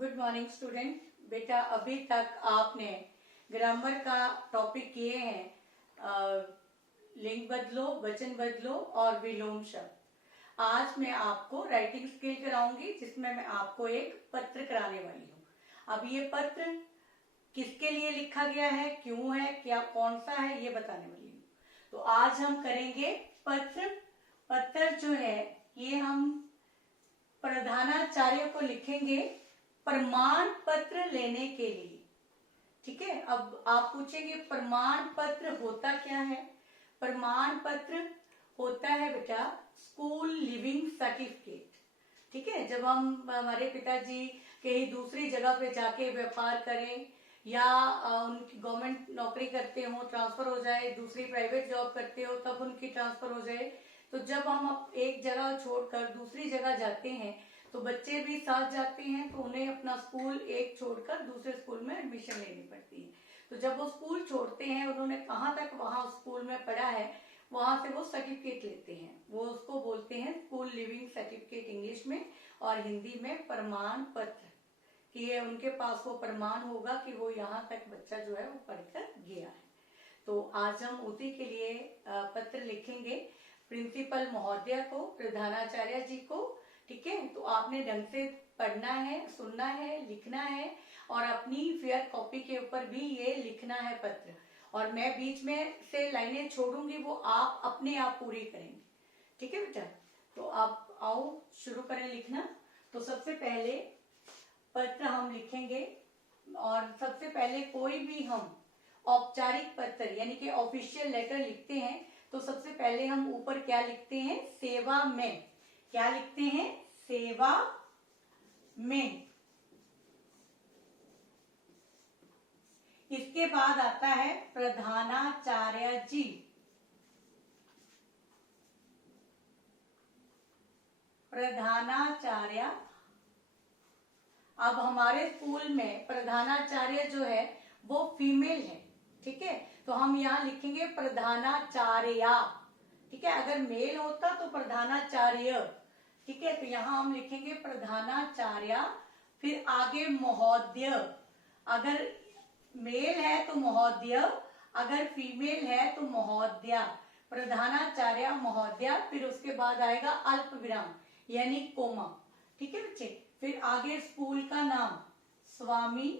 Good morning student. बेटा अभी तक आपने ग्रामर का टॉपिक किए हैं लिंग बदलो, वचन बदलो और विलोम शब्द। आज मैं आपको राइटिंग स्किल कराऊंगी जिसमें मैं आपको एक पत्र कराने वाली हूँ। अब ये पत्र किसके लिए लिखा गया है, क्यों है, क्या कौन सा है, ये बताने वाली हूँ। तो आज हम करेंगे पत्र जो है ये हम प्रधानाचार्य को लिखेंगे प्रमाण पत्र लेने के लिए। ठीक है। अब आप पूछेंगे प्रमाण पत्र होता क्या है। प्रमाण पत्र होता है बेटा स्कूल लिविंग सर्टिफिकेट। ठीक है। जब हम हमारे पिताजी कहीं दूसरी जगह पे जाके व्यापार करें या उनकी गवर्नमेंट नौकरी करते हो, ट्रांसफर हो जाए, दूसरी प्राइवेट जॉब करते हो तब उनकी ट्रांसफर हो जाए, तो जब हम एक जगह छोड़कर दूसरी जगह जाते हैं तो बच्चे भी साथ जाते हैं, तो उन्हें अपना स्कूल एक छोड़कर दूसरे स्कूल में एडमिशन लेनी पड़ती है। तो जब वो स्कूल छोड़ते हैं, उन्होंने कहाँ तक वहां स्कूल में पढ़ा है, वहां से वो सर्टिफिकेट लेते हैं। वो उसको बोलते हैं स्कूल लिविंग सर्टिफिकेट इंग्लिश में, और हिंदी में प्रमाण पत्र, कि ये उनके पास वो प्रमाण होगा कि वो यहाँ तक बच्चा जो है वो पढ़कर गया है। तो आज हम उसी के लिए पत्र लिखेंगे प्रिंसिपल महोदया को, प्रधानाचार्य जी को। ठीक है। तो आपने ढंग से पढ़ना है, सुनना है, लिखना है, और अपनी फेयर कॉपी के ऊपर भी ये लिखना है पत्र। और मैं बीच में से लाइनें छोड़ूंगी, वो आप अपने आप पूरी करेंगे। ठीक है बेटा। तो आप आओ शुरू करें लिखना। तो सबसे पहले पत्र हम लिखेंगे, और सबसे पहले कोई भी हम औपचारिक पत्र यानी कि ऑफिशियल लेटर लिखते हैं तो सबसे पहले हम ऊपर क्या लिखते हैं, सेवा में। क्या लिखते हैं, सेवा में। इसके बाद आता है प्रधानाचार्य जी। प्रधानाचार्य, अब हमारे स्कूल में प्रधानाचार्य जो है वो फीमेल है। ठीक है। तो हम यहाँ लिखेंगे प्रधानाचार्या। ठीक है। अगर मेल होता तो प्रधानाचार्य। ठीक है। तो यहाँ हम लिखेंगे प्रधानाचार्य, फिर आगे महोदय। अगर मेल है तो महोदय, अगर फीमेल है तो महोदया। प्रधानाचार्य महोदया, फिर उसके बाद आएगा अल्प विराम यानी कोमा। ठीक है बच्चे। फिर आगे स्कूल का नाम स्वामी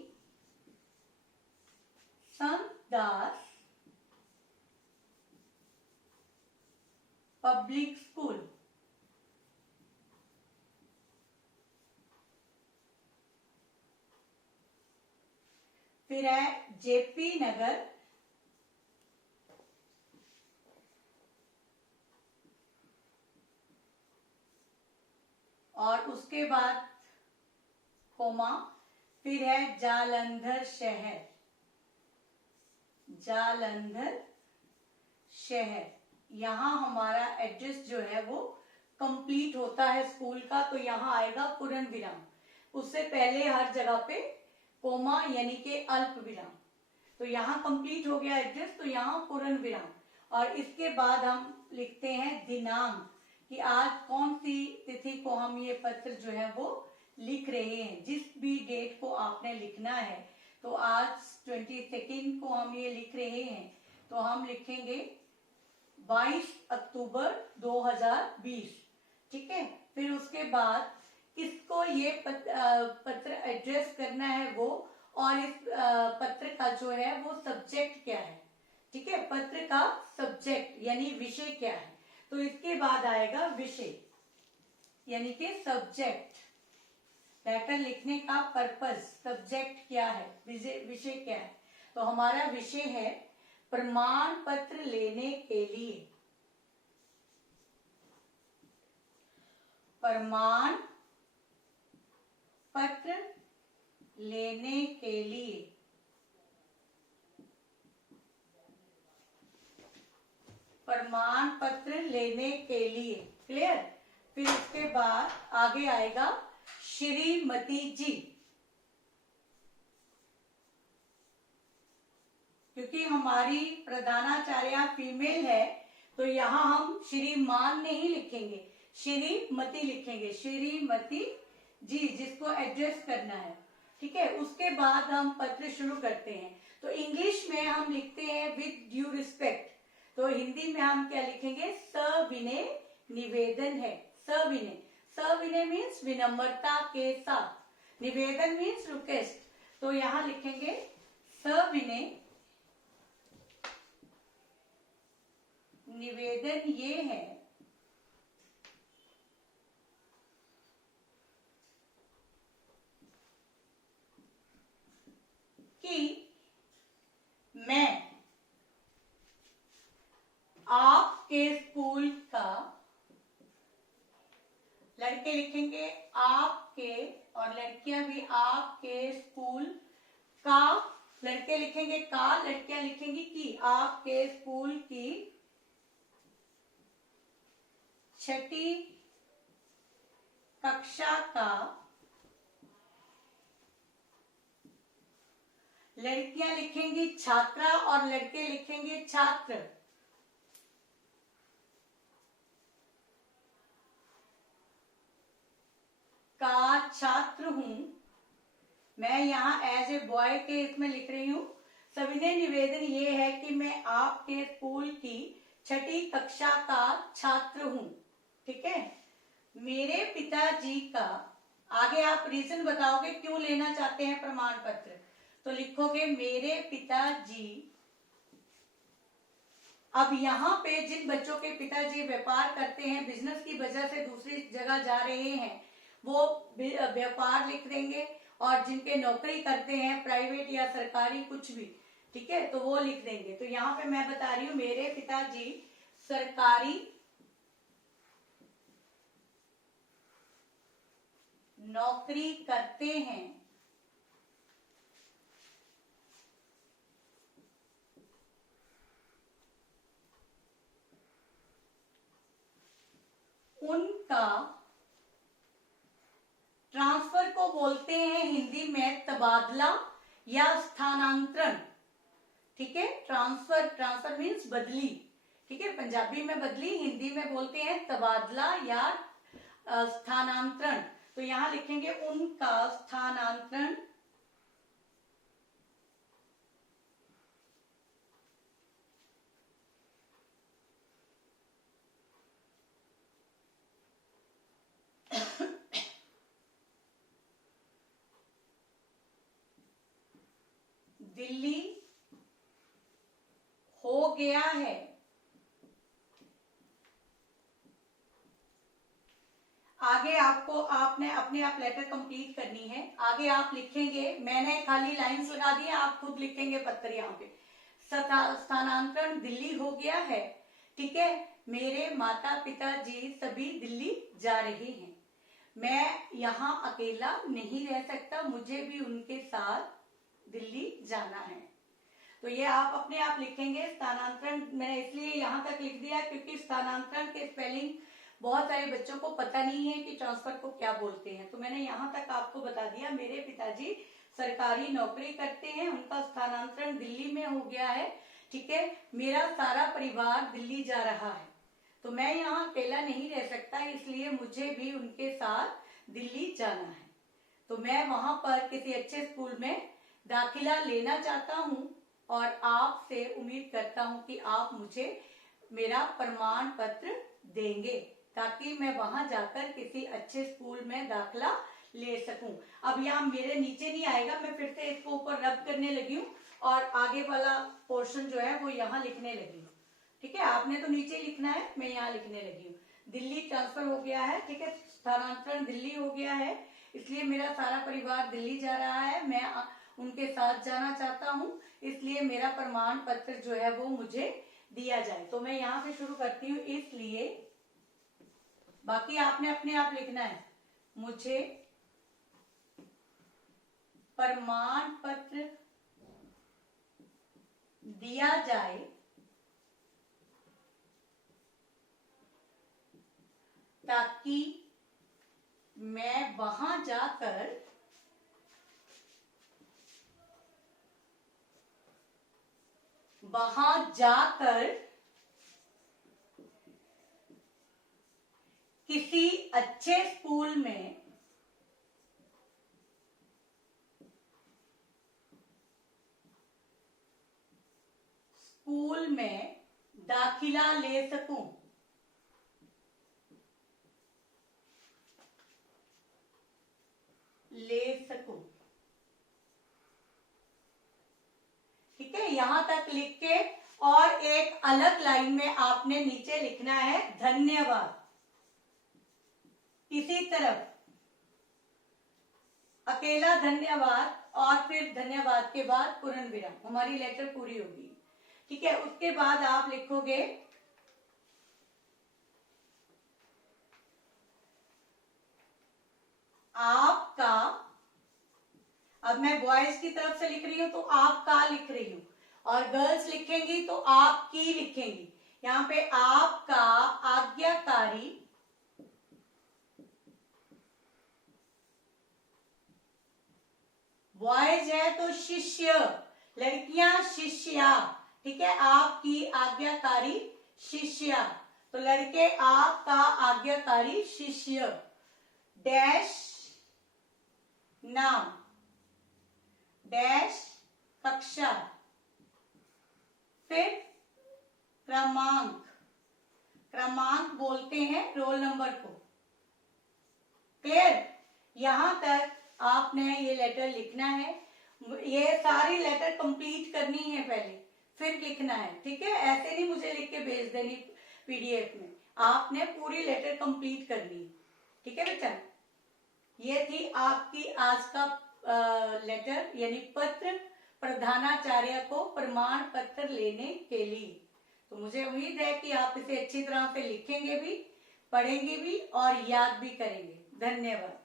संत दास पब्लिक स्कूल। फिर है जेपी नगर, और उसके बाद कोमा, फिर है जालंधर शहर। जालंधर शहर। यहाँ हमारा एड्रेस जो है वो कंप्लीट होता है स्कूल का, तो यहाँ आएगा पूर्ण विराम। उससे पहले हर जगह पे कोमा यानी कि अल्प विराम। तो यहाँ कंप्लीट हो गया एड्रेस, तो यहाँ पूर्ण विराम। और इसके बाद हम लिखते हैं दिनांक, कि आज कौन सी तिथि को हम ये पत्र जो है वो लिख रहे हैं। जिस भी डेट को आपने लिखना है, तो आज 22 को हम ये लिख रहे हैं, तो हम लिखेंगे 22 अक्टूबर 2020। ठीक है। फिर उसके बाद किसको ये पत्र एड्रेस करना है वो, और इस पत्र का जो है वो सब्जेक्ट क्या है। ठीक है। पत्र का सब्जेक्ट यानी विषय क्या है। तो इसके बाद आएगा विषय यानी कि सब्जेक्ट। लेटर लिखने का पर्पस, सब्जेक्ट क्या है, विषय क्या है। तो हमारा विषय है प्रमाण पत्र लेने के लिए। प्रमाण पत्र लेने के लिए। प्रमाण पत्र लेने के लिए। क्लियर। फिर उसके बाद आगे आएगा श्रीमती जी, क्योंकि हमारी प्रधानाचार्य फीमेल है तो यहाँ हम श्रीमान नहीं लिखेंगे, श्रीमती लिखेंगे। श्रीमती जी जिसको एड्रेस करना है। ठीक है, उसके बाद हम पत्र शुरू करते हैं। तो इंग्लिश में हम लिखते हैं विद ड्यू रिस्पेक्ट, तो हिंदी में हम क्या लिखेंगे, सविनय निवेदन है। सविनय, सविनय मीन्स विनम्रता के साथ, निवेदन मीन्स रिक्वेस्ट, तो यहां लिखेंगे सविनय निवेदन ये है कि मैं आपके स्कूल का, लड़के लिखेंगे आपके और लड़कियां भी आपके स्कूल का, लड़के लिखेंगे का, लड़कियां लिखेंगी की, आपके स्कूल की 6ठी कक्षा का, लड़कियां लिखेंगी छात्रा और लड़के लिखेंगे छात्र, का छात्र हूं। मैं यहाँ एज ए बॉय के इसमें लिख रही हूं। सविनय निवेदन ये है कि मैं आपके स्कूल की 6ठी कक्षा का छात्र हूं। ठीक है, मेरे पिताजी का, आगे आप रीजन बताओगे क्यों लेना चाहते हैं प्रमाण पत्र, तो लिखोगे मेरे पिताजी। अब यहाँ पे जिन बच्चों के पिताजी व्यापार करते हैं, बिजनेस की वजह से दूसरी जगह जा रहे हैं, वो व्यापार लिख देंगे, और जिनके नौकरी करते हैं प्राइवेट या सरकारी कुछ भी, ठीक है, तो वो लिख देंगे। तो यहाँ पे मैं बता रही हूँ मेरे पिताजी सरकारी नौकरी करते हैं, उनका ट्रांसफर को बोलते हैं हिंदी में तबादला या स्थानांतरण। ठीक है, ट्रांसफर, ट्रांसफर मीन्स बदली, ठीक है, पंजाबी में बदली, हिंदी में बोलते हैं तबादला या स्थानांतरण। तो यहां लिखेंगे उनका स्थानांतरण दिल्ली हो गया है। आगे आपको, आपने अपने आप लेटर कंप्लीट करनी है। आगे आप लिखेंगे, मैंने खाली लाइंस लगा दी, आप खुद लिखेंगे पत्र यहाँ पे। स्थानांतरण दिल्ली हो गया है, ठीक है, मेरे माता पिता जी सभी दिल्ली जा रहे हैं, मैं यहाँ अकेला नहीं रह सकता, मुझे भी उनके साथ दिल्ली जाना है। तो ये आप अपने आप लिखेंगे। स्थानांतरण मैंने इसलिए यहाँ तक लिख दिया क्योंकि स्थानांतरण के स्पेलिंग बहुत सारे बच्चों को पता नहीं है कि ट्रांसफर को क्या बोलते हैं, तो मैंने यहाँ तक आपको बता दिया। मेरे पिताजी सरकारी नौकरी करते हैं, उनका स्थानांतरण दिल्ली में हो गया है, ठीक है, मेरा सारा परिवार दिल्ली जा रहा है, तो मैं यहाँ अकेला नहीं रह सकता, इसलिए मुझे भी उनके साथ दिल्ली जाना है, तो मैं वहां पर किसी अच्छे स्कूल में दाखिला लेना चाहता हूँ और आपसे उम्मीद करता हूँ कि आप मुझे मेरा प्रमाण पत्र देंगे ताकि मैं वहां जाकर किसी अच्छे स्कूल में दाखिला ले सकूं। अब यहाँ मेरे नीचे नहीं आएगा, मैं फिर से इसको ऊपर रब करने लगी हूँ और आगे वाला पोर्शन जो है वो यहाँ लिखने लगी हूँ। ठीक है, आपने तो नीचे लिखना है, मैं यहाँ लिखने लगी हूँ। दिल्ली ट्रांसफर हो गया है, ठीक है, स्थानांतरण दिल्ली हो गया है, इसलिए मेरा सारा परिवार दिल्ली जा रहा है, मैं उनके साथ जाना चाहता हूँ, इसलिए मेरा प्रमाण पत्र जो है वो मुझे दिया जाए। तो मैं यहाँ से शुरू करती हूँ, इसलिए, बाकी आपने अपने आप लिखना है, मुझे प्रमाण पत्र दिया जाए ताकि मैं वहां जाकर किसी अच्छे स्कूल में स्कूल में दाखिला ले सकूं। ले सकूं। ठीक है, यहां तक लिख के और एक अलग लाइन में आपने नीचे लिखना है धन्यवाद। इसी तरफ अकेला धन्यवाद और फिर धन्यवाद के बाद पूर्ण विराम, हमारी लेटर पूरी होगी। ठीक है, उसके बाद आप लिखोगे आपका। अब मैं बॉयज की तरफ से लिख रही हूं तो आपका लिख रही हूं, और गर्ल्स लिखेंगी तो आपकी लिखेंगी। यहां पे आपका आज्ञाकारी बॉयज है तो शिष्य, लड़कियां शिष्या। ठीक है, आपकी आज्ञाकारी शिष्या, तो लड़के आपका आज्ञाकारी शिष्य। डैश नाम, डैश कक्षा, फिर क्रमांक, क्रमांक बोलते हैं रोल नंबर को। क्लियर? यहां तक आपने ये लेटर लिखना है। ये सारी लेटर कंप्लीट करनी है पहले, फिर लिखना है। ठीक है, ऐसे नहीं मुझे लिख के भेज देनी पीडीएफ में, आपने पूरी लेटर कंप्लीट करनी है। ठीक है बच्चा, ये थी आपकी आज का लेटर यानी पत्र प्रधानाचार्य को प्रमाण पत्र लेने के लिए। तो मुझे उम्मीद है कि आप इसे अच्छी तरह से लिखेंगे भी, पढ़ेंगे भी और याद भी करेंगे। धन्यवाद।